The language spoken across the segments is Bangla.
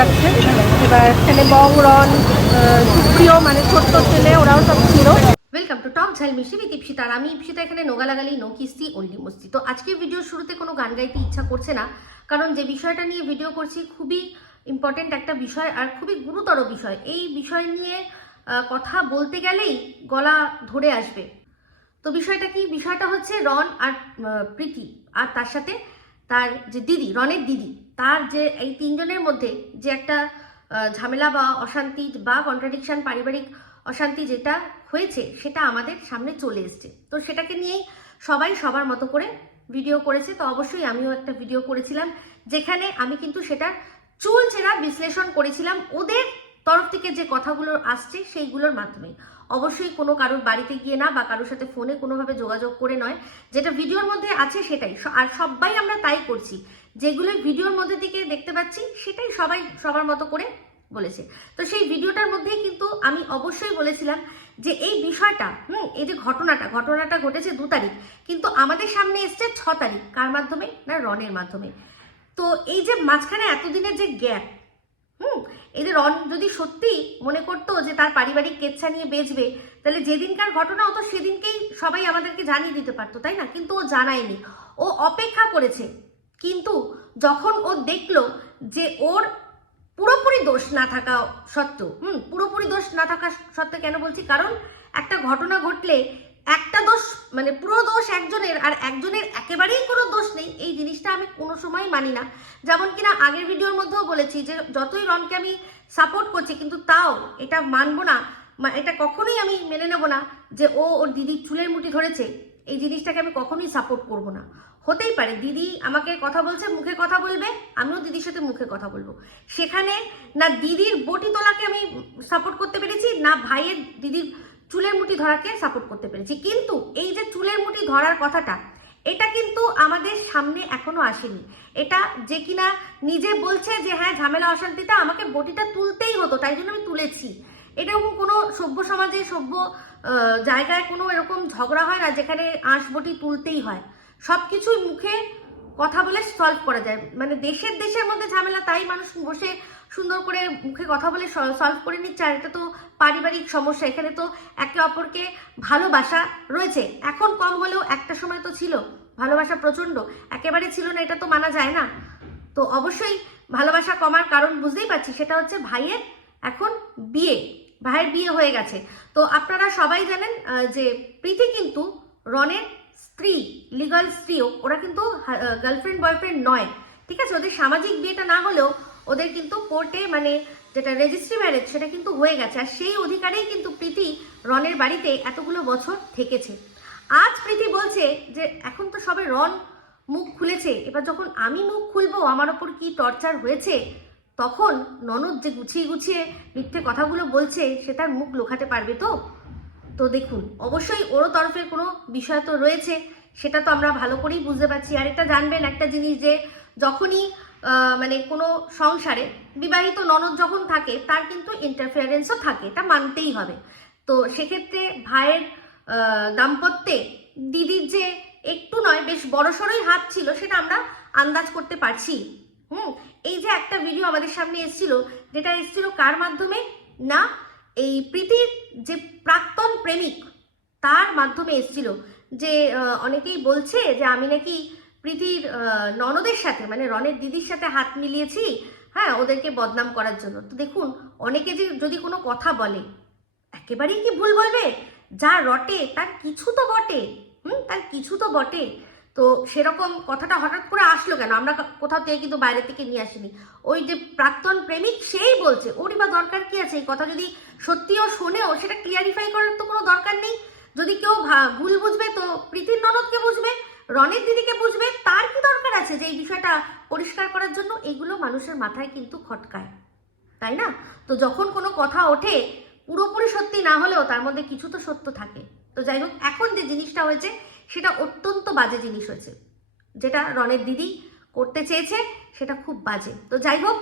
যাচ্ছে এবার এখানে বং রন মানে ছোট্ট ছেলে, ওরাও সব ছিল। ওয়েলকাম টু টক ঝাল মিশি উইথ ইপসিতা আর আমি ইপসিতা এখানে নোগালাগালি নো কিস্তি ওল্ডি মস্তি। তো আজকে ভিডিও শুরুতে কোনো গান গাইতে ইচ্ছা করছে না, কারণ যে বিষয়টা নিয়ে ভিডিও করছি খুবই ইম্পর্টেন্ট একটা বিষয় আর খুবই গুরুতর বিষয়। এই বিষয় নিয়ে কথা বলতে গেলেই গলা ধরে আসবে। তো বিষয়টা কি? বিষয়টা হচ্ছে রন আর প্রীতি, আর তার সাথে তার যে দিদি রনের দিদি। তার যে এই তিনজনের মধ্যে যে একটা ঝামেলা বা অশান্তি বা কন্ট্রাডিকশন পারিবারিক অশান্তি যেটা হয়েছে, সেটা আমাদের সামনে চলে এসছে। তো সেটাকে নিয়েই সবাই সবার মতো করে ভিডিও করেছে। তো অবশ্যই আমিও একটা ভিডিও করেছিলাম, যেখানে আমি কিন্তু সেটা চুল চেরা বিশ্লেষণ করেছিলাম ওদের তরফ থেকে যে কথাগুলো আসছে সেইগুলোর মাধ্যমে। অবশ্যই কোনো কারোর বাড়িতে গিয়ে না বা কারোর সাথে ফোনে কোনোভাবে যোগাযোগ করে নয়। যেটা ভিডিওর মধ্যে আছে সেটাই। আর সবাই আমরা তাই করছি। যেগুলো ভিডিওর মধ্যে থেকে দেখতে পাচ্ছি, সেটাই সবাই সবার মতো করে বলেছে। তো সেই ভিডিওটার মধ্যেই কিন্তু আমি অবশ্যই বলেছিলাম যে এই বিষয়টা, হুম, এই যে ঘটনাটা ঘটনাটা ঘটেছে দু তারিখ, কিন্তু আমাদের সামনে এসছে ছ তারিখ, কার মাধ্যমে না রনের মাধ্যমে। তো এই যে মাঝখানে এতদিনের যে গ্যাপ, হুম, এই যে রন যদি সত্যি মনে করতো যে তার পারিবারিক কেচ্ছা নিয়ে বেচবে, তাহলে যেদিনকার ঘটনা হতো সেদিনকেই সবাই আমাদেরকে জানিয়ে দিতে পারতো, তাই না? কিন্তু ও জানায়নি। ও অপেক্ষা করেছে। কিন্তু যখন ও দেখল যে ওর পুরোপুরি দোষ না থাকা সত্ত্বেও, হুম, পুরোপুরি দোষ না থাকা সত্ত্বেও কেন বলছি? কারণ একটা ঘটনা ঘটলে একটা দোষ মানে পুরো দোষ একজনের আর একজনের একেবারেই কোনো দোষ নেই, এই জিনিসটা আমি কোনো সময় মানি না। যেমন কিনা আগের ভিডিওর মধ্যেও বলেছি যে যতই রনকে আমি সাপোর্ট করছি, কিন্তু তাও এটা মানবো না এটা কখনোই আমি মেনে নেব না যে ও ওর দিদির চুলের মুঠি ধরেছে। এই জিনিসটাকে আমি কখনোই সাপোর্ট করব না। হতেই পারে, দিদি আমাকে কথা বলছে, মুখে কথা বলবে, আমিও দিদির সাথে মুখে কথা বলব। সেখানে না দিদির বটি তোলাকে আমি সাপোর্ট করতে পেরেছি, না ভাইয়ের দিদির চুলের মুঠি ধরাকে সাপোর্ট করতে পেরেছি। কিন্তু এই যে চুলের মুঠি ধরার কথাটা, এটা কিন্তু আমাদের সামনে এখনও আসেনি। এটা যে কিনা নিজে বলছে যে হ্যাঁ ঝামেলা, অশান্তিতে আমাকে বটিটা তুলতেই হতো, তাই জন্য আমি তুলেছি। এরকম কোনো সভ্য সমাজে, সভ্য জায়গায় কোনো এরকম ঝগড়া হয় না, যেখানে আঁশ বটি তুলতেই হয়। সব কিছুই মুখে কথা বলে সলভ করা যায়। মানে দেশের দেশের মধ্যে ঝামেলা, তাই মানুষ বসে সুন্দর করে মুখে কথা বলে সলভ করে নিচ্ছে, আর এটা তো পারিবারিক সমস্যা। এখানে তো একে অপরকে ভালোবাসা রয়েছে। এখন কম হলেও একটা সময় তো ছিল, ভালোবাসা প্রচণ্ড একেবারে ছিল না, এটা তো মানা যায় না। তো অবশ্যই ভালোবাসা কমার কারণ বুঝতেই পারছি, সেটা হচ্ছে ভাইয়ের এখন বিয়ে। ভাইয়ের বিয়ে হয়ে গেছে। তো আপনারা সবাই জানেন যে প্রীতি কিন্তু রনের স্ত্রী লিগাল স্ত্রীও, ওরা কিন্তু গার্লফ্রেন্ড বয়ফ্রেন্ড নয়। ঠিক আছে? ওদের সামাজিক বিয়েটা না হলেও ওদের কিন্তু কোর্টে মানে যেটা রেজিস্ট্রি ম্যারেজ সেটা কিন্তু হয়ে গেছে। আর সেই অধিকারেই কিন্তু প্রীতি রনের বাড়িতে এতগুলো বছর থেকেছে। আজ প্রীতি বলছে যে, এখন তো সবে রন মুখ খুলেছে। এবার যখন আমি মুখ খুলবো, আমার ওপর কি টর্চার হয়েছে? তখন ননদ যে গুছিয়ে গুছিয়ে মিথ্যে কথাগুলো বলছে, সে তার মুখ লোখাতে পারবে তো? তো দেখুন, অবশ্যই ওরও তরফের কোনো বিষয় তো রয়েছে, সেটা তো আমরা ভালো করেই বুঝতে পারছি। আর এটা জানবেন একটা জিনিস যে, যখনই মানে কোনো সংসারে বিবাহিত ননদ যখন থাকে, তার কিন্তু ইন্টারফিয়ারেন্সও থাকে, এটা মানতেই হবে। তো সেক্ষেত্রে ভাইয়ের দাম্পত্যে দিদির যে একটু নয়, বেশ বড়সড়ই হাত ছিল, সেটা আমরা আন্দাজ করতে পারছি। হুম এই যে একটা ভিডিও আমাদের সামনে এসেছিল, যেটা এসেছিল কার মাধ্যমে? না, এই প্রীতির যে প্রাক্তন প্রেমিক, তার মাধ্যমে এসেছিল। যে অনেকেই বলছে যে আমি নাকি প্রীতির ননদের সাথে মানে রনের দিদির সাথে হাত মিলিয়েছি হ্যাঁ ওদেরকে বদনাম করার জন্য। তো দেখুন, অনেকে যে যদি কোনো কথা বলে, একেবারেই কি ভুল বলবে? যা রটে, তার কিছু তো বটে, হুম, তার কিছু তো বটে। তো সেরকম কথাটা হঠাৎ করে আসলো কেন? আমরা কোথাও থেকে কিন্তু বাইরে থেকে নিয়ে আসিনি। ওই যে প্রাক্তন প্রেমিক সেই বলছে ওরই বা, দরকার কি আছে? এই কথা যদি সত্যিও শোনেও, সেটা ক্লিয়ারিফাই করার তো কোনো দরকার নেই। যদি কেউ ভুল বুঝবে তো প্রীতির ননদকে বুঝবে রনের দিদিকে বুঝবে, তার কি দরকার আছে যে এই বিষয়টা পরিষ্কার করার জন্য? এগুলো মানুষের মাথায় কিন্তু খটকায়। তাই না? তো যখন কোনো কথা ওঠে, পুরোপুরি সত্যি না হলেও তার মধ্যে কিছু তো সত্য থাকে। তো যাই হোক, এখন যে জিনিসটা হয়েছে সেটা অত্যন্ত বাজে জিনিস হয়েছে। যেটা রনের দিদি করতে চেয়েছে, সেটা খুব বাজে। তো যাই হোক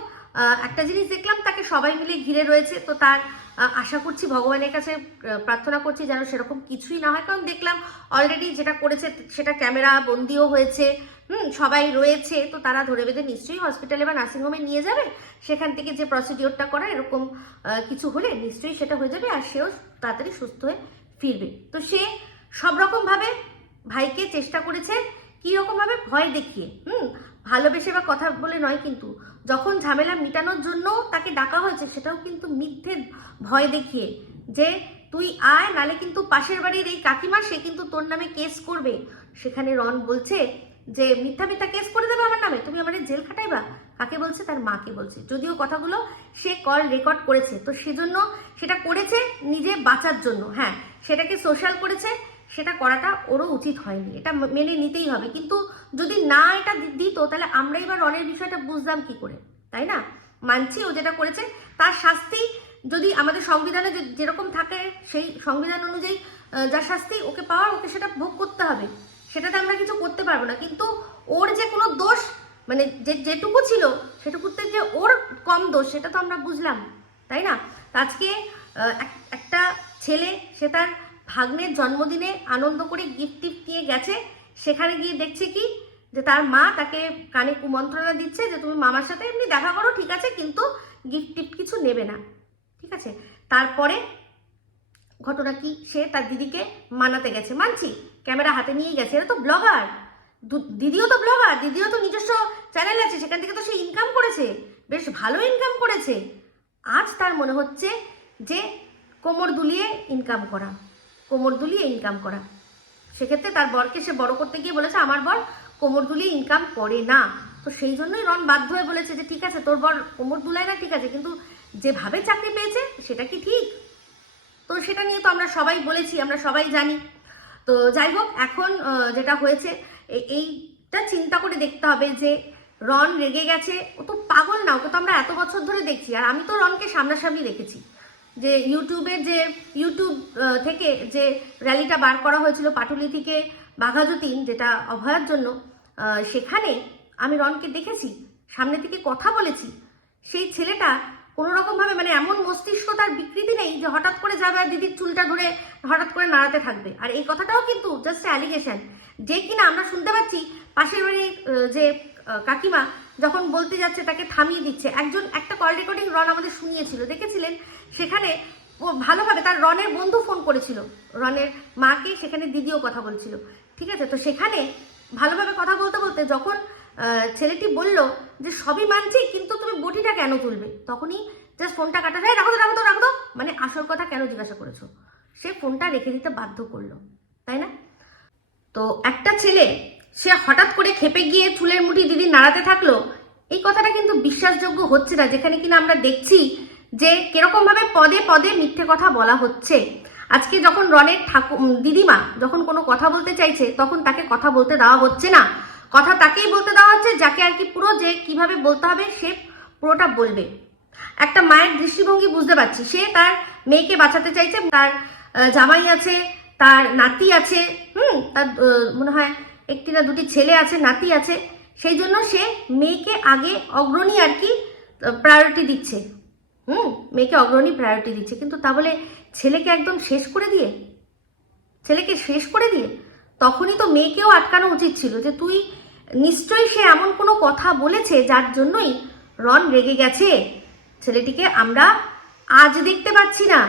একটা জিনিস দেখলাম, তাকে সবাই মিলে ঘিরে রয়েছে। তো তার আশা করছি, ভগবানের কাছে প্রার্থনা করছি যেন সেরকম কিছুই না হয়। কারণ দেখলাম অলরেডি যেটা করেছে, সেটা ক্যামেরা বন্দিও হয়েছে। হুম, সবাই রয়েছে। তো তারা ধরে বেঁধে নিশ্চয়ই হসপিটালে বা নার্সিংহোমে নিয়ে যাবে। সেখান থেকে যে প্রসিডিওরটা করা, এরকম কিছু হলে নিশ্চয়ই সেটা হয়ে যাবে। আর সেও তাড়াতাড়ি সুস্থ হয়ে ফিরবে। তো সে সব রকমভাবে ভাইকে চেষ্টা করেছে কী রকমভাবে ভয় দেখিয়ে, হুম? ভালোবেসে বা কথা বলে নয় কিন্তু, যখন ঝামেলা মিটানোর জন্য তাকে ডাকা হয়েছে সেটাও কিন্তু মিথ্যে ভয় দেখিয়ে যে, তুই আয়, নালে কিন্তু পাশের বাড়ির এই কাকিমা, সে কিন্তু তোর নামে কেস করবে। সেখানে রন বলছে যে, মিথ্যা মিথ্যা কেস করে দেবে আমার নামে? তুমি আমার জেল খাটাইবা? কাকে বলছে? তার মাকে বলছে। যদিও কথাগুলো সে কল রেকর্ড করেছে, তো সেজন্য সেটা করেছে নিজে বাঁচার জন্য হ্যাঁ সেটাকে সোশ্যাল করেছে সেটা করাটা ওরও উচিত হয়নি। এটা মেনে নিতেই হবে। কিন্তু যদি না এটা দিত, তাহলে আমরা এবার রনের বিষয়টা বুঝলাম কি করে? তাই না? মানছি ও যেটা করেছে, তার শাস্তি যদি আমাদের সংবিধানে যেরকম থাকে, সেই সংবিধান অনুযায়ী যা শাস্তি ওকে পাওয়ার ওকে সেটা ভোগ করতে হবে। সেটাতে আমরা কিছু করতে পারব না। কিন্তু ওর যে কোনো দোষ মানে যে, যেটুকু ছিল, সেটুকুতে যে ওর কম দোষ, সেটা তো আমরা বুঝলাম। তাই না? আজকে এক- একটা ছেলে, সে তার ভাগ্নের জন্মদিনে আনন্দ করে গিফট টিফট নিয়ে গেছে, সেখানে গিয়ে দেখছে কি, যে তার মা তাকে কানে কুমন্ত্রণা দিচ্ছে যে তুমি মামার সাথে এমনি দেখা করো, ঠিক আছে, কিন্তু গিফট টিফট কিছু নেবে না, ঠিক আছে? তারপরে ঘটনা কি, সে তার দিদিকে মানাতে গেছে। মানছি, ক্যামেরা হাতে নিয়ে গেছে এটা তো ব্লগার দিদিও তো ব্লগার দিদিও তো নিজস্ব চ্যানেল আছে, সেখান থেকে তো সে ইনকাম করেছে। বেশ ভালো ইনকাম করেছে। আজ তার মনে হচ্ছে যে কোমর দুলিয়ে ইনকাম করা। কোমর দুলিয়ে ইনকাম করা। সেক্ষেত্রে তার বরকে সে বড় করতে গিয়ে বলেছে, আমার বর কোমর দুলিয়ে ইনকাম করে না। তো সেই জন্যই রন বাধ্য হয়ে বলেছে যে, ঠিক আছে, তোর বর কোমর দুলায় না, ঠিক আছে, কিন্তু যেভাবে চাকরি পেয়েছে, সেটা কি ঠিক? তো সেটা নিয়ে তো আমরা সবাই বলেছি, আমরা সবাই জানি। তো যাই হোক, এখন যেটা হয়েছে এইটা চিন্তা করে দেখতে হবে যে রন রেগে গেছে। ও তো পাগল না, ওকে তো আমরা এত বছর ধরে দেখছি, আর আমি তো রনকে সামনাসামনি দেখেছি। যে ইউটিউবের যে ইউটিউব থেকে যে র্যালিটা বার করা হয়েছিল পাটুলি থেকে বাঘাযতীন যেটা অভয়ার জন্য সেখানে আমি রনকে দেখেছি, সামনে থেকে কথা বলেছি। সেই ছেলেটা কোনো রকমভাবে মানে এমন মস্তিষ্ক তার বিকৃতি নেই যে হঠাৎ করে যাবে আর দিদির চুলটা ধরে হঠাৎ করে নাড়াতে থাকবে। আর এই কথাটাও কিন্তু জাস্ট অ্যালিগেশন যে কিনা আমরা শুনতে পাচ্ছি, পাশের বাড়ির যে কাকিমা যখন বলতে যাচ্ছে তাকে থামিয়ে দিচ্ছে। একজন, একটা কল রেকর্ডিং রন আমাদের শুনিয়েছিল। দেখেছিলেন? সেখানে ও ভালোভাবে তার রনের বন্ধু ফোন করেছিল। রনের মাকে সেখানে দিদিও কথা বলছিল। ঠিক আছে? তো সেখানে ভালোভাবে কথা বলতে বলতে যখন ছেলেটি বলল যে, সবই মানছি, কিন্তু তুমি বটিটা কেন তুলবে? তখনই জাস্ট ফোনটা কাটা যায়। রাখো রাখো রাখো মানে আসল কথা কেন জিজ্ঞাসা করেছ? সে ফোনটা রেখে দিতে বাধ্য করল। তাই না? তো একটা ছেলে সে হঠাৎ করে খেপে গিয়ে চুলের মুঠি দিদি নাড়াতে থাকল। এই কথাটা কিন্তু বিশ্বাসযোগ্য হচ্ছে না, যেখানে কিনা আমরা দেখছি যে কীরকম ভাবে পদে পদে মিথ্যে কথা বলা হচ্ছে। আজকে যখন রনের ঠাকুর দিদিমা যখন কোনো কথা বলতে চাইছে, তখন তাকে কথা বলতে দেওয়া হচ্ছে না। কথা তাকেই বলতে দেওয়া হচ্ছে, যাকে আর কি পুরো যে কীভাবে বলতে হবে সে পুরোটা বলবে। একটা মায়ের দৃষ্টিভঙ্গি বুঝতে পারছি। সে তার মেয়েকে বাঁচাতে চাইছে, তার জামাই আছে, তার নাতি আছে, হুম, তার মনে হয় একটি না দুটি ছেলে আছে, নাতি আছে, সেই জন্য সে মেয়েকে আগে অগ্রণী আর কি প্রায়োরিটি দিচ্ছে। হুম, মেয়েকে অগ্রণী প্রায়োরিটি দিচ্ছে। কিন্তু তা বলে ছেলেকে একদম শেষ করে দিয়ে, ছেলেকে শেষ করে দিয়ে তখনই তো মেয়েকেও আটকানো উচিত ছিল যে তুই নিশ্চয়ই সে এমন কোনো কথা বলেছে যার জন্যই রন রেগে গেছে। ছেলেটিকে আমরা আজ দেখতে পাচ্ছি না,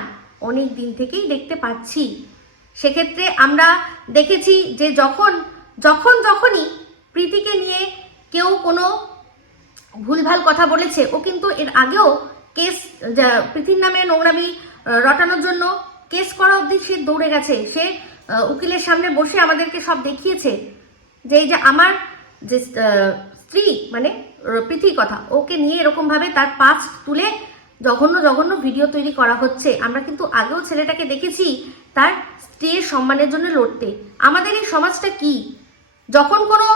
অনেক দিন থেকেই দেখতে পাচ্ছি। সেক্ষেত্রে আমরা দেখেছি যে যখন যখন যখনই প্রীতিকে নিয়ে কেউ কোনো ভুলভাল কথা বলেছে, ও কিন্তু এর আগেও কেস পৃথির নামে নোংরামি রটানোর জন্য কেস করা অবধি সে দৌড়ে গেছে। সে উকিলের সামনে বসে আমাদেরকে সব দেখিয়েছে যে এই যে আমার যে স্ত্রী মানে পৃথির কথা, ওকে নিয়ে এরকমভাবে তার পাঁচ তুলে জঘন্য জঘন্য ভিডিও তৈরি করা হচ্ছে। আমরা কিন্তু আগেও ছেলেটাকে দেখেছি তার স্ত্রীর সম্মানের জন্য লড়তে। আমাদের এই সমাজটা কি? যখন কোনো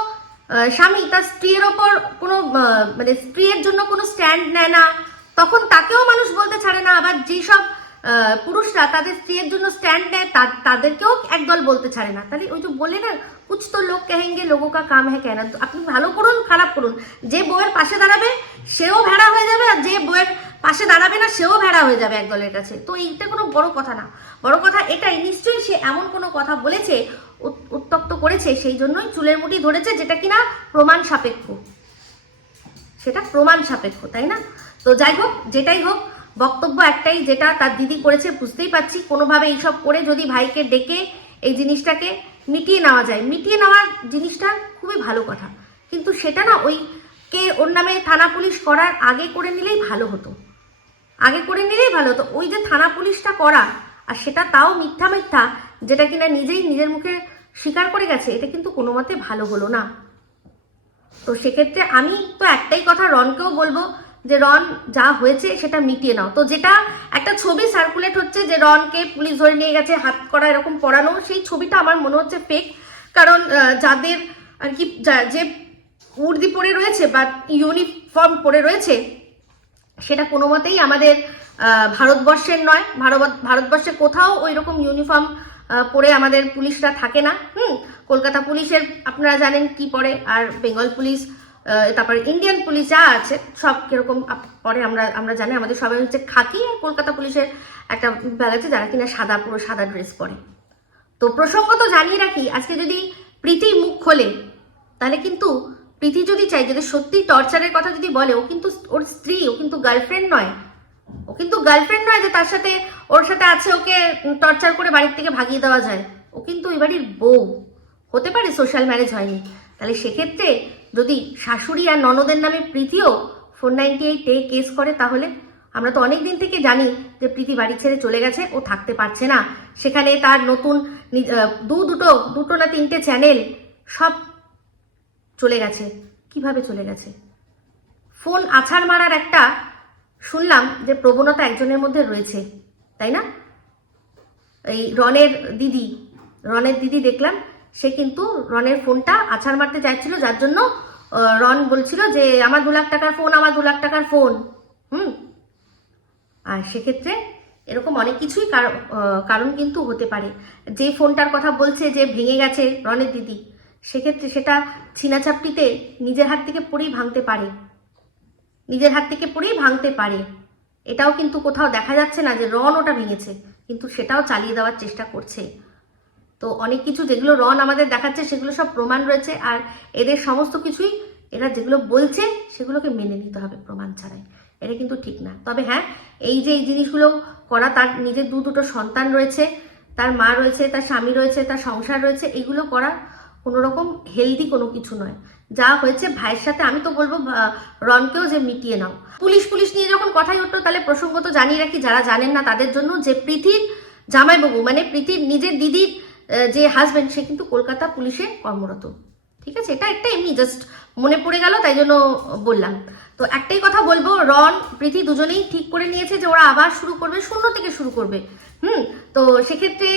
স্বামী তার স্ত্রীর ওপর কোনো মানে স্ত্রীর জন্য কোনো স্ট্যান্ড নেয় না, তখন তাকেও মানুষ বলতে ছাড়ে না। আবার যেসব পুরুষরা তাদের স্ত্রীর জন্য স্ট্যান্ড নেয় তাদেরকেও একদল বলতে ছাড়ে না। তাহলে ওই যে বলে না, কুছ তো লোক কহেঙ্গে, লোগো কা কাম হ্যাঁ কেনা? আপনি ভালো করুন, খারাপ করুন। যে বউয়ের পাশে দাঁড়াবে, সেও ভেড়া হয়ে যাবে, আর যে বউয়ের পাশে দাঁড়াবে না, সেও ভেড়া হয়ে যাবে একদলের কাছে। তো এইটা কোনো বড় কথা না। বড় কথা এটাই, নিশ্চয়ই সে এমন কোনো কথা বলেছে উত্তপ্ত করেছে, সেই জন্যই চুলের মুঠি ধরেছে, যেটা কিনা প্রমাণ সাপেক্ষ। সেটা প্রমাণ সাপেক্ষ, তাই না? তো যাই হোক, যেটাই হোক, বক্তব্য একটাই, যেটা তার দিদি করেছে, বুঝতেই পারছি। কোনোভাবে এইসব করে যদি ভাইকে ডেকে এই জিনিসটাকে মিটিয়ে নেওয়া যায়, মিটিয়ে নেওয়ার জিনিসটা খুবই ভালো কথা। কিন্তু সেটা না ওই কে ওর নামে থানা পুলিশ করার আগে করে নিলেই ভালো হতো। আগে করে নিলেই ভালো হতো। ওই যে থানা পুলিশটা করা, আর সেটা তাও মিথ্যা মিথ্যা, যেটা কিনা নিজেই নিজের মুখে স্বীকার করে গেছে, এটা কিন্তু কোনো মতে ভালো হলো না। তো সেক্ষেত্রে আমি তো একটাই কথা রনকেও বলব যে, রন, যা হয়েছে সেটা মিটিয়ে নাও। তো যেটা একটা ছবি সার্কুলেট হচ্ছে যে, রনকে পুলিশ ধরে নিয়ে গেছে, হাত করা এরকম পড়ানো সেই ছবিটা আমার মনে হচ্ছে ফেক কারণ যাদের আর কি, যে উর্দি পরে রয়েছে বা ইউনিফর্ম পরে রয়েছে, সেটা কোনো মতেই আমাদের ভারতবর্ষের নয়। ভারত, ভারতবর্ষে কোথাও ওই রকম ইউনিফর্ম পরে আমাদের পুলিশরা থাকে না, হুম? কলকাতা পুলিশের, আপনারা জানেন কি পরে আর বেঙ্গল পুলিশ তারপর ইন্ডিয়ান পুলিশ যা আছে, সব কীরকম পরে আমরা আমরা জানি, আমাদের সবাই হচ্ছে খাকি কলকাতা পুলিশের একটা বিভাগ আছে যারা কিনা সাদা, পুরো সাদা ড্রেস পরে। তো প্রসঙ্গত জানিয়ে রাখি, আজকে যদি প্রীতি মুখ খোলে, তাহলে কিন্তু প্রীতি যদি চাই যদি সত্যি টর্চারের কথা যদি বলে, ও কিন্তু ওর স্ত্রী, ও কিন্তু গার্লফ্রেন্ড নয় ও কিন্তু গার্লফ্রেন্ড নয় যে তার সাথে, ওর সাথে আছে ওকে টর্চার করে বাড়ির থেকে ভাগিয়ে দেওয়া যায়। ও কিন্তু ওই বাড়ির বউ। হতে পারে সোশ্যাল ম্যারেজ হয়নি। তাহলে সেক্ষেত্রে যদি শাশুড়ি আর ননদের নামে প্রীতিও ফোর নাইনটি এইট কেস করে, তাহলে আমরা তো অনেক দিন থেকে জানি যে প্রীতি বাড়ি ছেড়ে চলে গেছে, ও থাকতে পারছে না। সেখানে তার নতুন দু দুটো দুটো না তিনটে চ্যানেল সব চলে গেছে। কীভাবে চলে গেছে? ফোন আছাড় মারার একটা শুনলাম যে প্রবণতা একজনের মধ্যে রয়েছে, তাই না? এই রনের দিদি রনের দিদি দেখলাম, সে কিন্তু রনের ফোনটা আছাড় মারতে চাইছিল, যার জন্য রন বলছিল যে, আমার দু লাখ টাকার ফোন, আমার দু লাখ টাকার ফোন। হুম? আর সেক্ষেত্রে এরকম অনেক কিছুই কার- কারণ কিন্তু হতে পারে। যে ফোনটার কথা বলছে যে ভেঙে গেছে রনের দিদি, সেক্ষেত্রে সেটা ছিনাচাপটিতে নিজের হাত থেকে পড়েই ভাঙতে পারে। নিজের হাত থেকে পড়েই ভাঙতে পারে। এটাও কিন্তু কোথাও দেখা যাচ্ছে না যে রন ওটা ভেঙেছে, কিন্তু সেটাও চালিয়ে দেওয়ার চেষ্টা করছে। তো অনেক কিছু যেগুলো রন আমাদের দেখাচ্ছে, সেগুলো সব প্রমাণ রয়েছে, আর এদের সমস্ত কিছুই এরা যেগুলো বলছে, সেগুলোকে মেনে নিতে হবে প্রমাণ ছাড়াই। এটা কিন্তু ঠিক না। তবে হ্যাঁ এই যে এই জিনিসগুলো করা, তার নিজের দু দুটো সন্তান রয়েছে, তার মা রয়েছে, তার স্বামী রয়েছে, তার সংসার রয়েছে, এগুলো করা কোনো রকম হেলদি কোনো কিছু নয়। যা হয়েছে, ভাইয়ের সাথে আমি তো বলব রনকেও যে মিটিয়ে নাও। পুলিশ পুলিশ নিয়ে যখন কথাই উঠল, তাহলে প্রসঙ্গত জানিয়ে রাখি, যারা জানেন না তাদের জন্য যে প্রীতির জামাইবাবু মানে প্রীতির নিজের দিদির যে হাজবেন্ড সে কিন্তু কলকাতা পুলিশে কর্মরত। ঠিক আছে? এটা একটা এমনি জাস্ট মনে পড়ে গেল, তাই জন্য বললাম। তো একটাই কথা বলব, রন, প্রীতি দুজনেই ঠিক করে নিয়েছে যে ওরা আবার শুরু করবে, শূন্য থেকে শুরু করবে। হুম? তো সেক্ষেত্রে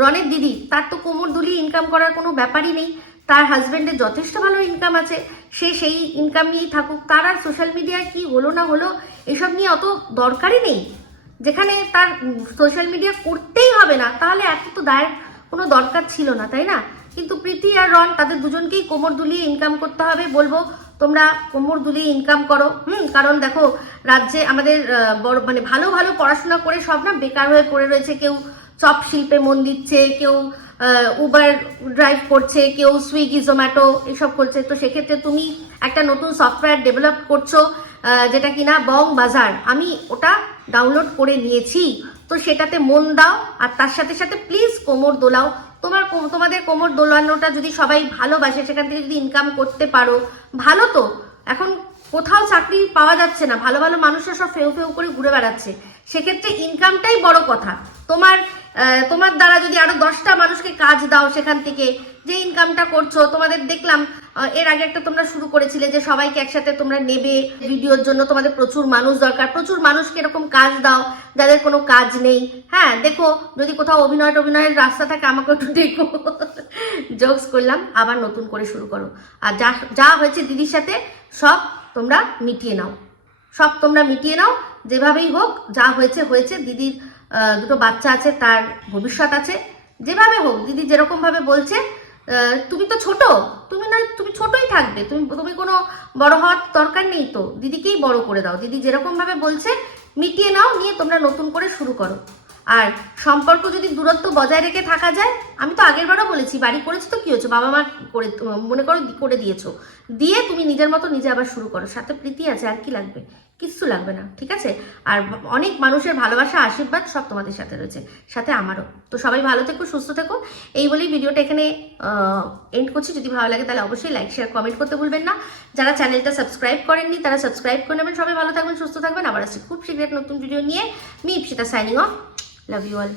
রনের দিদি, তার তো কোমর দুলি ইনকাম করার কোনো ব্যাপারই নেই। তার হাজবেন্ডের যথেষ্ট ভালো ইনকাম আছে, সে সেই ইনকাম নিয়েই থাকুক, তার আর সোশ্যাল মিডিয়ায় কি হলো না হলো, এসব নিয়ে অত দরকারই নেই। যেখানে তার সোশ্যাল মিডিয়া করতেই হবে না, তাহলে এত তো দায়ের কোনো দরকার ছিল না, তাই না? কিন্তু প্রীতি আর রন তাদের দুজনকেই কোমর দুলিয়ে ইনকাম করতে হবে, বলব, তোমরা কোমর দুলিয়ে ইনকাম করো। হুম, কারণ দেখো, রাজ্যে আমাদের বড় মানে ভালো ভালো পড়াশোনা করে সব না বেকার হয়ে পড়ে রয়েছে, কেউ চপ শিল্পে মন দিচ্ছে, কেউ উবার ড্রাইভ করছে, কেউ সুইগি জোম্যাটো এসব করছে। তো সেক্ষেত্রে তুমি একটা নতুন সফটওয়্যার ডেভেলপ করছ যেটা কিনা বং বাজার আমি ওটা ডাউনলোড করে নিয়েছি। তো সেটাতে মন দাও, আর তার সাথে সাথে প্লিজ কোমর দোলাও। তোমার তোমাদের কোমর দোলানোটা যদি সবাই ভালোবাসে, সেখান থেকে যদি ইনকাম করতে পারো, ভালো তো। এখন কোথাও চাকরি পাওয়া যাচ্ছে না। ভালো ভালো মানুষরা সব ফেউ ফেউ করে ঘুরে বেড়াচ্ছে। সেক্ষেত্রে ইনকামটাই বড় কথা। তোমার তোমার দ্বারা যদি আরও দশটা মানুষকে কাজ দাও সেখান থেকে, যে ইনকামটা করছ, তোমাদের দেখলাম এর আগে একটা তোমরা শুরু করেছিলে যে সবাইকে একসাথে তোমরা নেবে ভিডিওর জন্য, তোমাদের প্রচুর মানুষ দরকার, প্রচুর মানুষকে এরকম কাজ দাও যাদের কোনো কাজ নেই। হ্যাঁ দেখো, যদি কোথাও অভিনয় টভিনয়ের রাস্তা থাকে আমাকে একটু দেখো। জোকস করলাম, আবার নতুন করে শুরু করো। আর যা যা হয়েছে দিদির সাথে, সব তোমরা মিটিয়ে নাও। সব তোমরা মিটিয়ে নাও, যেভাবেই হোক, যা হয়েছে হয়েছে। দিদির দুটো বাচ্চা আছে, তার ভবিষ্যৎ আছে। যেভাবে হোক, দিদি যেরকমভাবে বলছে তুমি তো ছোট, তুমি না, তুমি ছোটই থাকবে, তুমি তুমি কোনো বড় হওয়ার দরকার নেই তো। দিদিকেই বড় করে দাও। দিদি যেরকমভাবে বলছে, মিটিয়ে নাও, নিয়ে তোমরা নতুন করে শুরু করো। আর সম্পর্ক যদি দূরত্ব বজায় রেখে থাকা যায়, আমি তো আগের বারও বলেছি, বাড়ি করেছ তো কি হচ্ছে বাবা মা করে, মনে করো করে দিয়েছ। দিয়ে তুমি নিজের মতো নিজে আবার শুরু করো। সাথে প্রীতি আছে, আর কি লাগবে? কিচ্ছু লাগবে না, ঠিক আছে? আর অনেক মানুষের ভালোবাসা, আশীর্বাদ সব তোমাদের সাথে রয়েছে, সাথে আমারও। তো সবাই ভালো থেকো, সুস্থ থেকো। এই বলেই ভিডিওটা এখানে এন্ড করছি। যদি ভালো লাগে তাহলে অবশ্যই লাইক শেয়ার কমেন্ট করতে ভুলবেন না। যারা চ্যানেলটা সাবস্ক্রাইব করেননি, তারা সাবস্ক্রাইব করে নেবেন। সবাই ভালো থাকবেন, সুস্থ থাকবেন। আবার আসছি খুব শীঘ্র নতুন ভিডিও নিয়ে। Me Ipsita signing off Love you all.